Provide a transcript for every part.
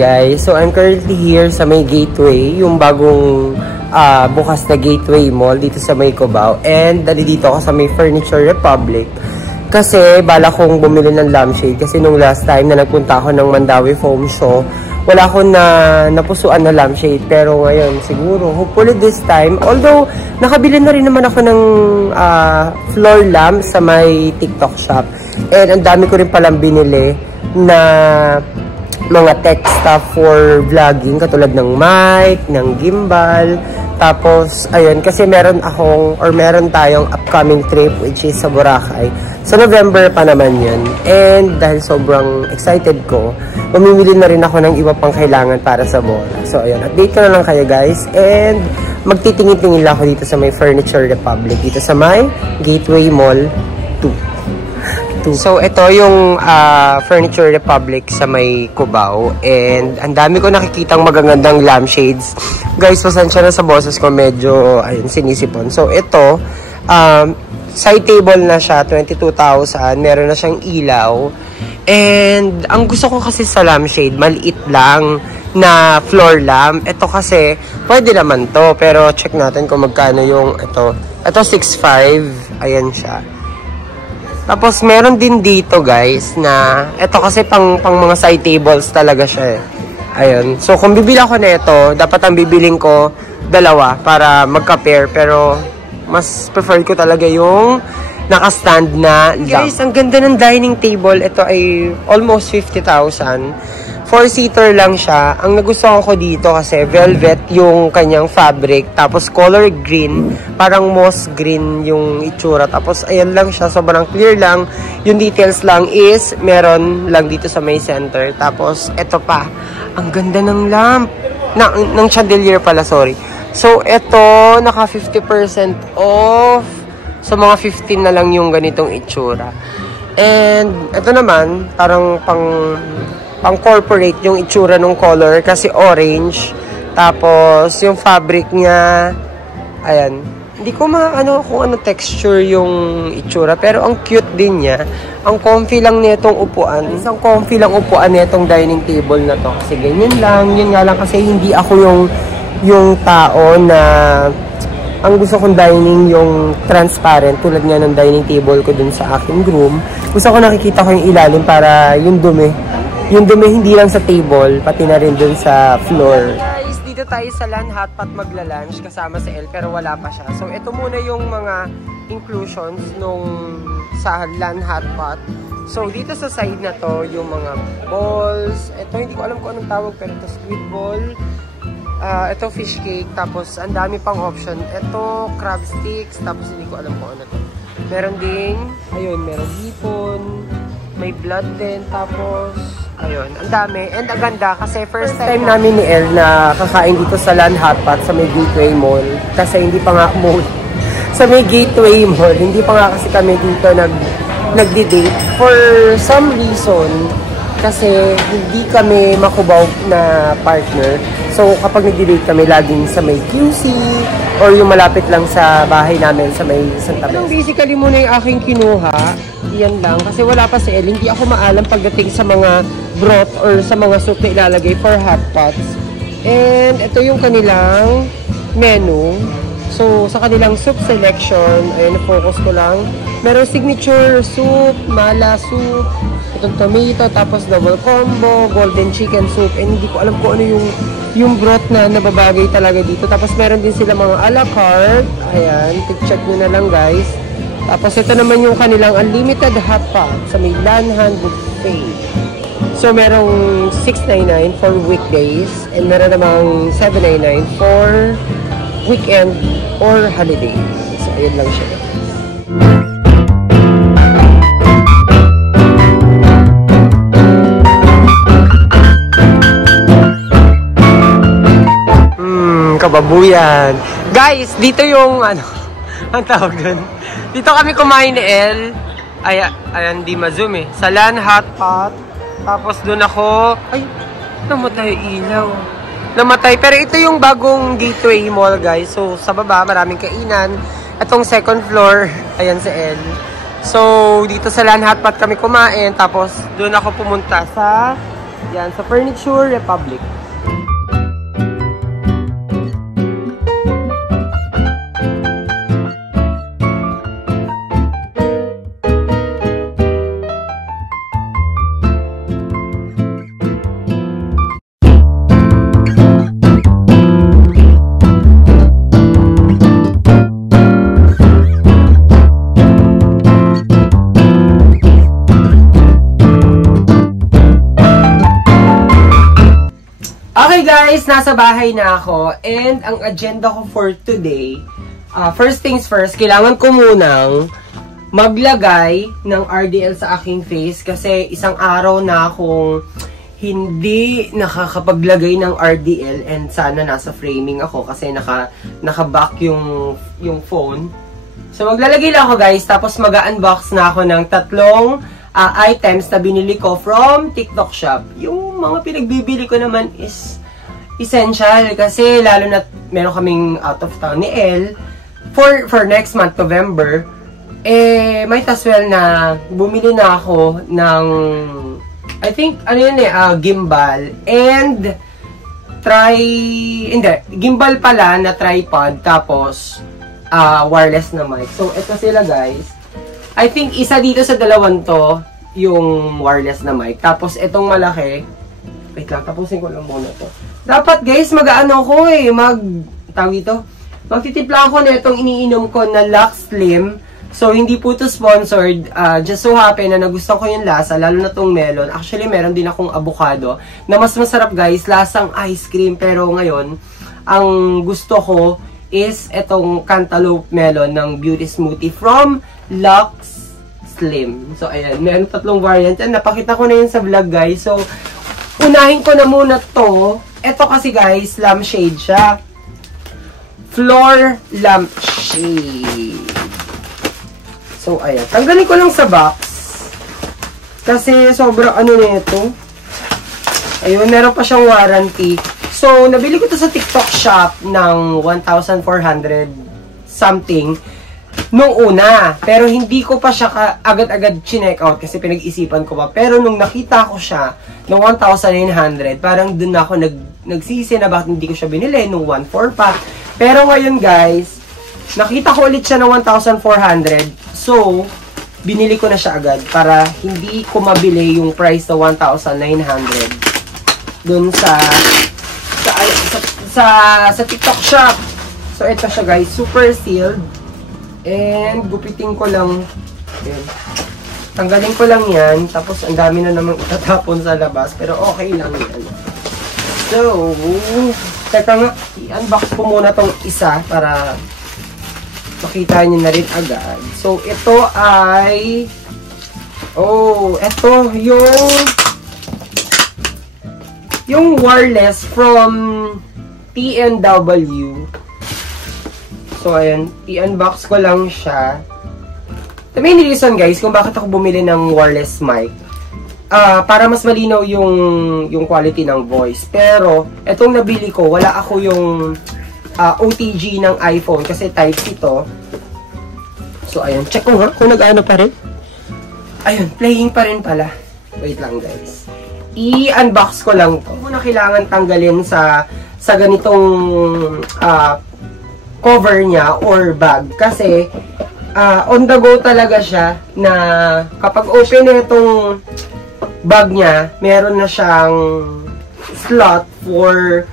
guys. So I'm currently here sa may Gateway, yung bagong bukas na Gateway Mall dito sa may Cubao. And dito ako sa may Furniture Republic. Kasi bala kong bumili ng lampshade. Kasi nung last time na nagpunta ako ng Mandawi Foam Show, wala akong napusuan na lampshade. Pero ngayon siguro, hopefully this time, although nakabili na rin naman ako ng floor lamp sa may TikTok shop. And ang dami ko rin palang binili na mga tech stuff for vlogging, katulad ng mic, ng gimbal. Tapos, ayun, kasi meron tayong upcoming trip which is sa Boracay. Sa November pa naman yun. And dahil sobrang excited ko, mamimili na rin ako ng iba pang kailangan para sa Bora. So, ayun, update ko na lang kayo guys. And magtitingin-tingin lang ako dito sa may Furniture Republic, dito sa may Gateway Mall 2. So, ito yung Furniture Republic sa may Cubao. And ang dami ko nakikitang magagandang lampshades. Guys, pasensya na sa boses ko, medyo ayun, sinisipon. So, ito, side table na siya, 22,000. Meron na siyang ilaw. And ang gusto ko kasi sa lampshade, maliit lang na floor lamp. Ito kasi, pwede naman to. Pero check natin kung magkano yung ito. Ito, 6,500. Ayan siya. Tapos, meron din dito, guys, na ito kasi pang mga side tables talaga siya eh. Ayun. So, kung bibili ako na ito, dapat ang bibiling ko dalawa para magka-pair. Pero, mas prefer ko talaga yung naka-stand na lamp. Guys, ang ganda ng dining table. Ito ay almost 50,000. 4-seater lang siya. Ang nagustuhan ko dito kasi velvet yung kanyang fabric. Tapos color green. Parang moss green yung itsura. Tapos ayan lang siya. Sobrang clear lang. Yung details lang is meron lang dito sa may center. Tapos ito pa. Ang ganda ng lamp. Ng chandelier pala, sorry. So ito, naka 50% off. So mga 15 na lang yung ganitong itsura. And ito naman, parang pang corporate yung itsura ng color kasi orange. Tapos yung fabric niya, ayan. Hindi ko maano kung ano texture yung itsura, pero ang cute din niya. Ang comfy lang nitong upuan. Isang comfy lang upuan nitong dining table na to. Kasi ganyan lang. Yun nga lang kasi hindi ako yung tao na ang gusto kong dining yung transparent, tulad nga ng dining table ko dun sa aking room. Gusto ko nakikita ko yung ilalim para yung dumi hindi lang sa table, pati na rin dun sa floor. Guys, dito tayo sa Lan Hotpot magla-lunch kasama si El, pero wala pa siya. So, ito muna yung mga inclusions sa Lan Hotpot. So, dito sa side na to, yung mga balls. Ito, hindi ko alam kung anong tawag, pero ito squid ball. Ito fish cake, tapos ang dami pang option. Ito crab sticks, tapos hindi ko alam kung ano to. Meron ding, ayun, meron hipon, may blood din, tapos ayun, ang dami. And ang ganda kasi first time namin ni El na kakain dito sa Lan Hotpot sa may Gateway Mall. Kasi hindi pa nga mall. Sa may Gateway Mall, hindi pa nga kasi kami dito nagdi-date. For some reason, kasi hindi kami makubaw na partner. So kapag nagdi-date kami, laging sa may QC or yung malapit lang sa bahay namin sa may Santa Mesa. Basically muna yung aking kinuha. Yan lang. Kasi wala pa si El. Hindi ako maalam pagdating sa mga broth or sa mga soup na ilalagay for hot pots. And ito yung kanilang menu. So, sa kanilang soup selection, ayun, na-focus ko lang. Meron signature soup, mala soup, itong tomato, tapos double combo, golden chicken soup. And hindi ko alam kung ano yung broth na nababagay talaga dito. Tapos meron din sila mga a la carte. Ayan, check nyo na lang guys. Tapos ito naman yung kanilang unlimited hot pot sa may Lanhan buffet. So merong 699 for weekdays and meron namang 799 for weekend or holidays. So ayun lang siya. Kababuyan. Guys, dito yung ano, ang tawag doon. Dito kami kumain ni El. Ayan, di ma-zoom eh. Sa Lan Hotpot. Tapos doon ako, ay, namatay ilaw. Namatay. Pero ito yung bagong Gateway Mall, guys. So, sa baba, maraming kainan. Itong second floor, ayan si El. So, dito sa Lan Hotpot kami kumain. Tapos, doon ako pumunta sa Yan, sa Furniture Republic. Okay guys, nasa bahay na ako and ang agenda ko for today, first things first, kailangan ko munang maglagay ng RDL sa aking face kasi isang araw na akong hindi nakakapaglagay ng RDL and sana nasa framing ako kasi naka-back yung phone. So maglalagay lang ako guys, tapos mag-unbox na ako ng tatlong items na binili ko from TikTok shop. Yung mga pinagbibili ko naman is essential kasi lalo na meron kaming out of town ni Elle for next month, November. Might as well na bumili na ako ng I think, gimbal and gimbal pala na tripod tapos wireless na mic. So, ito sila guys. I think isa dito sa dalawang to yung wireless na mic. Tapos, itong malaki. Wait lang, tapusin ko lang muna to. Dapat guys, magtitimpla ako na itong iniinom ko na Lux Slim. So, hindi po to sponsored. Just so happen na nagustuhan ko yung lasa, lalo na tong melon. Actually, meron din akong avocado na mas masarap guys, lasang ice cream. Pero ngayon, ang gusto ko is itong cantaloupe melon ng Beauty Smoothie from Lux Slim. So, ayan. Meron tatlong variant. And napakita ko na yun sa vlog guys. So, unahin ko na muna to. Ito kasi guys, lampshade siya. Floor lampshade. So, ayan. Tanggalin ko lang sa box. Kasi, sobrang na ito. Ayun, meron pa siyang warranty. So, nabili ko to sa TikTok shop ng 1,400 something nung una. Pero, hindi ko pa siya agad-agad chinek out kasi pinag-isipan ko pa. Pero, nung nakita ko siya ng 1,900, parang dun ako nagsisi na bakit hindi ko siya binili nung 1,400 pa. Pero, ngayon guys, nakita ko ulit siya ng 1,400. So, binili ko na siya agad para hindi ko mabili yung price na 1,900 dun sa TikTok shop. So, ito siya guys, super sealed. And, gupitin ko lang. Ayan. Tanggalin ko lang yan. Tapos, ang dami na namang itatapon sa labas. Pero, okay lang yan. So, teka nga, i-unbox ko muna tong isa para makita nyo na rin agad. So, ito ay ito yung wireless from TNW. So, ayan, i-unbox ko lang siya. The main reason guys kung bakit ako bumili ng wireless mic, para mas malinaw yung quality ng voice. Pero, etong nabili ko, wala ako yung OTG ng iPhone kasi Type-C to. So, ayun. Check ko nga kung nag-ano pa rin. Ayun, playing pa rin pala. Wait lang guys. I-unbox ko lang to. Hindi mo na kailangan tanggalin sa ganitong cover niya or bag. Kasi, on the go talaga siya na kapag open na itong bag niya, meron na siyang slot for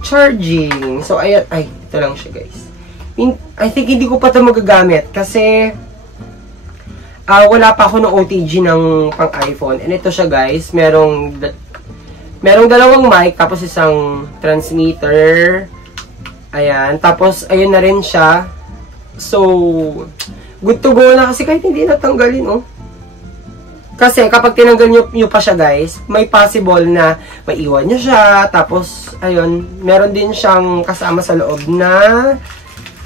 charging. So, ayan. Ay, ito lang siya, guys. I think hindi ko pa ito magagamit kasi wala pa ako ng OTG ng pang iPhone. And ito siya, guys. Merong dalawang mic, tapos isang transmitter. Ayan. Tapos, ayun na rin siya. So, good to go na kasi kahit hindi natanggalin, oh. Kasi kapag tinanggal nyo pa siya guys, may possible na maiwan nyo siya. Tapos, ayun, meron din siyang kasama sa loob na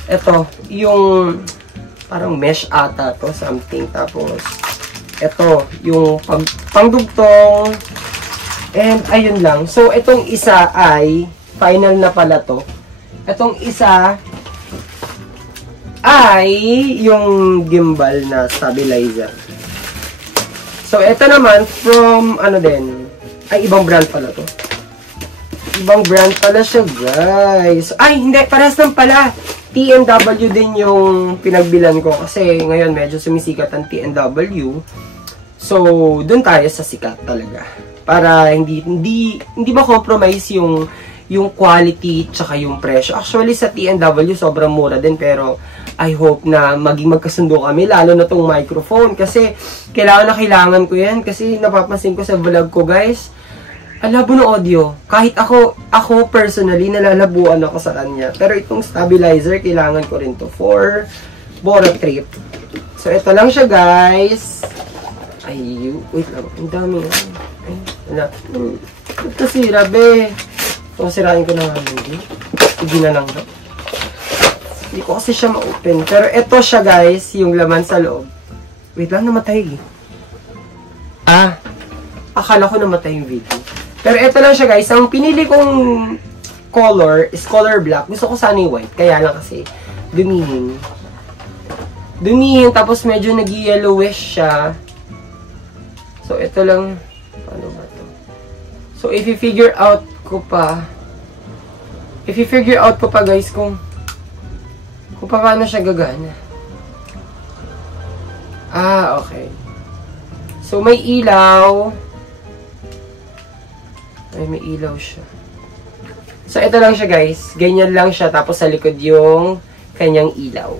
ito, yung parang mesh ata to, something. Tapos, ito, yung pangdugtong. And, ayun lang. So, itong isa ay, final na pala to. Itong isa ay yung gimbal na stabilizer. So, ito naman from, Ay, ibang brand pala to. Ibang brand pala siya, guys. Ay, hindi. Parehas lang pala. TNW din yung pinagbilan ko. Kasi ngayon medyo sumisikat ang TNW. So, dun tayo sa sikat talaga. Para hindi ma-compromise yung quality tsaka yung presyo. Actually, sa TNW, sobrang mura din. Pero, I hope na maging magkasundo kami. Lalo na tong microphone. Kasi, kailangan ko yan. Kasi, napapansin ko sa vlog ko, guys. Ang labo ng audio. Kahit ako personally, nalalabuan ako sa kanya. Pero itong stabilizer, kailangan ko rin to for Bora trip. So, ito lang siya, guys. Ay, wait lang. Ang dami. Ay, wala. Ito sira, be. Ito, sirain ko na nga. Sige na lang. Hindi ko kasi siya ma-open. Pero ito siya, guys. Yung laman sa loob. Wait lang, namatay. Ah, akala ko namatay yung video. Pero ito lang siya, guys. Ang pinili kong color is color black. Gusto ko sana yung white. Kaya lang kasi dumihin. Tapos medyo nag-yellowish siya. So, ito lang. Ano ba to? So, if you figure out ko pa, guys, kung paano siya gagana. Ah, okay. So, may ilaw. Ay, may ilaw siya. So, ito lang siya, guys. Ganyan lang siya. Tapos, sa likod yung kanyang ilaw.